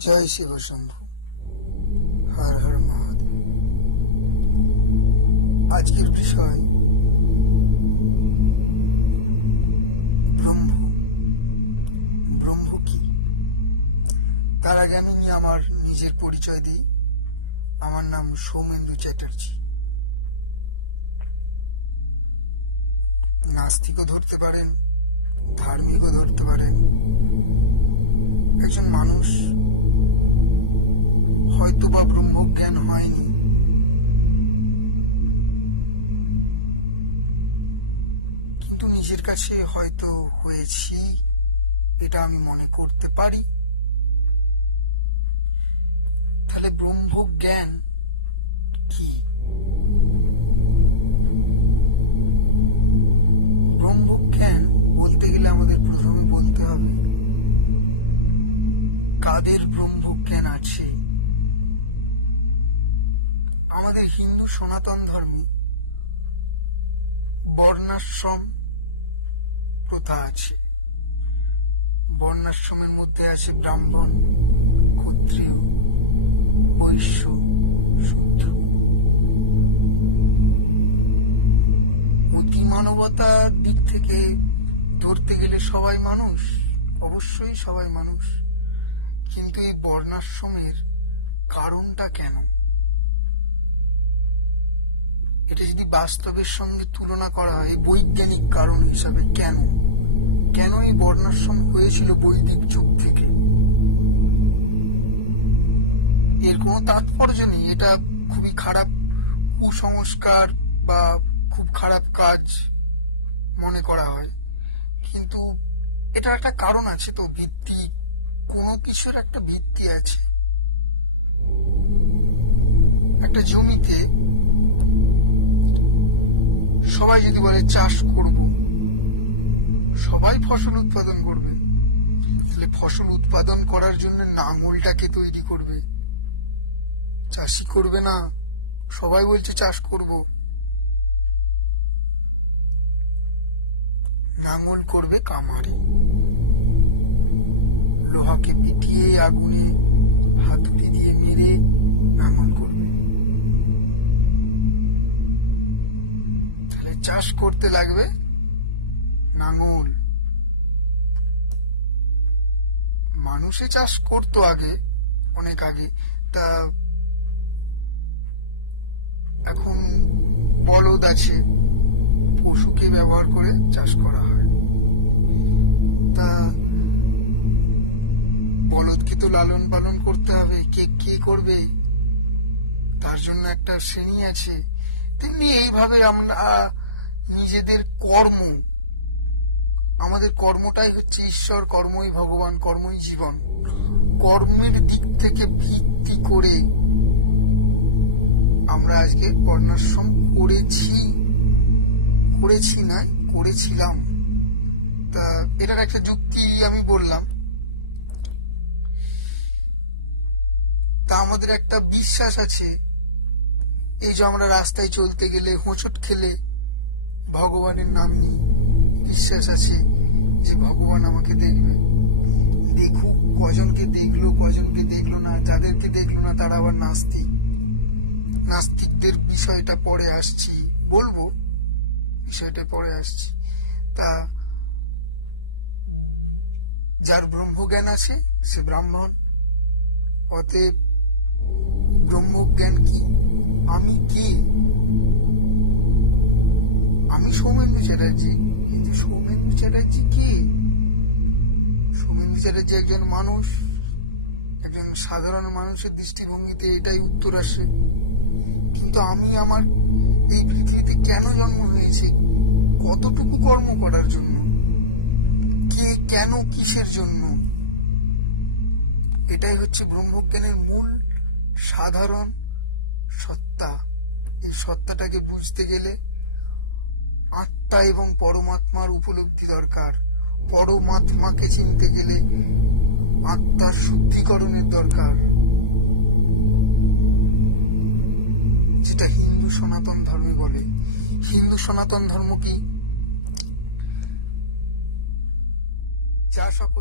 জয় শিব শম্ভু হর হর মহাদেব। আজকের বিষয় ব্রহ্ম। ব্রহ্ম কি? তার আগে আমি আমার নিজের পরিচয় দিই। আমার নাম সৌমেন্দু চ্যাটার্জি। নাস্তিকও ধরতে পারেন, ধার্মিকও ধরতে পারেন। একজন মানুষ হয়তো বা ব্রহ্মজ্ঞান হয়নি। কিন্তু নিজের কাছে হয়তো হয়েছি, এটা আমি মনে করতে পারি। তাহলে ব্রহ্মজ্ঞান কি? ব্রহ্মজ্ঞান বলতে গেলে আমাদের প্রথমে বলতে হবে, কাদের ব্রহ্মজ্ঞান আছে? আমাদের হিন্দু সনাতন ধর্মে বর্ণাশ্রম প্রথা আছে। বর্ণাশ্রমের মধ্যে আছে ব্রাহ্মণ, ক্ষত্রিয়, বৈশ্য, শূদ্র। অতি মানবতার দিক থেকে ধরতে গেলে সবাই মানুষ, অবশ্যই সবাই মানুষ। কিন্তু এই বর্ণাশ্রমের কারণটা কেন? এটা যদি বাস্তবের সঙ্গে তুলনা করা হয়, বৈজ্ঞানিক কারণ হিসাবে কেন? কেন এই বর্ণাশ্রম হয়েছিল বৈদিক যুগ থেকে? এর কোনো তাৎপর্য নেই। এটা খুবই খারাপ কুসংস্কার বা খুব খারাপ কাজ মনে করা হয়। কিন্তু এটা একটা কারণ আছে তো, ভিত্তি, কোনো কিছুর একটা ভিত্তি আছে। একটা জমিতে সবাই যদি বলে চাষ করব, সবাই ফসল উৎপাদন করবে। তাহলে ফসল উৎপাদন করার জন্য নাঙলটাকে তৈরি করবে। চাষি করবে না, সবাই বলছে চাষ করব। নাঙল করবে কামারে। লোহাকে পিটিয়ে আগুনে হাতুড়ি দিয়ে মেরে নাঙল করবে। চাষ করতে লাগবে নাঙল। মানুষে চাষ করতো আগে, অনেক আগে। তা এখন বলদ আছে, পশুকে ব্যবহার করে চাষ করা হয়। তা বলদকে তো লালন পালন করতে হবে, কে কে করবে? তার জন্য একটা শ্রেণি আছে। তেমনি এইভাবে আমরা নিজেদের কর্ম। আমাদের কর্মটাই হচ্ছে ঈশ্বর, কর্মই ভগবান, কর্মই জীবন। কর্মের দিক থেকে ভিত্তি করে আমরা আজকে বর্ণাশ্রম করেছি। করেছি না, করেছিলাম। তা এটার একটা যুক্তি আমি বললাম। তা আমাদের একটা বিশ্বাস আছে। এই যে আমরা রাস্তায় চলতে গেলে হোঁচট খেলে ভগবানের নাম নিই বিশ্বাস আছে যে ভগবান আমাকে দেখবে। দেখুক, কজনকে দেখল কজনকে দেখল না, যাদেরকে দেখল না তারা আবার নাস্তিক। নাস্তিকদের বিষয়টা পরে আসছি, বলব, বিষয়টা পরে আসছি। তা যার ব্রহ্মজ্ঞান আছে, সে ব্রাহ্মণ। অতএব ব্রহ্মজ্ঞান কি? আমি কি? আমি সৌমেন্দ্র চ্যাটার্জি কিন্তু সৌমেন্দ্র চ্যাটার্জি কে? সৌমেন্দ্র চ্যাটার্জি একজন মানুষ, একজন সাধারণ মানুষের দৃষ্টিভঙ্গিতে এটাই উত্তর আসে। কিন্তু আমি আমার এই পৃথিবীতে কেন জন্ম হয়েছে? কতটুকু কর্ম করার জন্য? কে কেন কিসের জন্য? এটাই হচ্ছে ব্রহ্মজ্ঞানের মূল সাধারণ সত্তা। এই সত্তাটাকে বুঝতে গেলে আত্মা এবং পরমাত্মার উপলব্ধি দরকার। পরমাত্মাকে চিনতে গেলে আত্মার শুদ্ধিকরণের দরকার। যেটা হিন্দু সনাতন ধর্মে বলে। হিন্দু সনাতন ধর্ম কি? যা সকল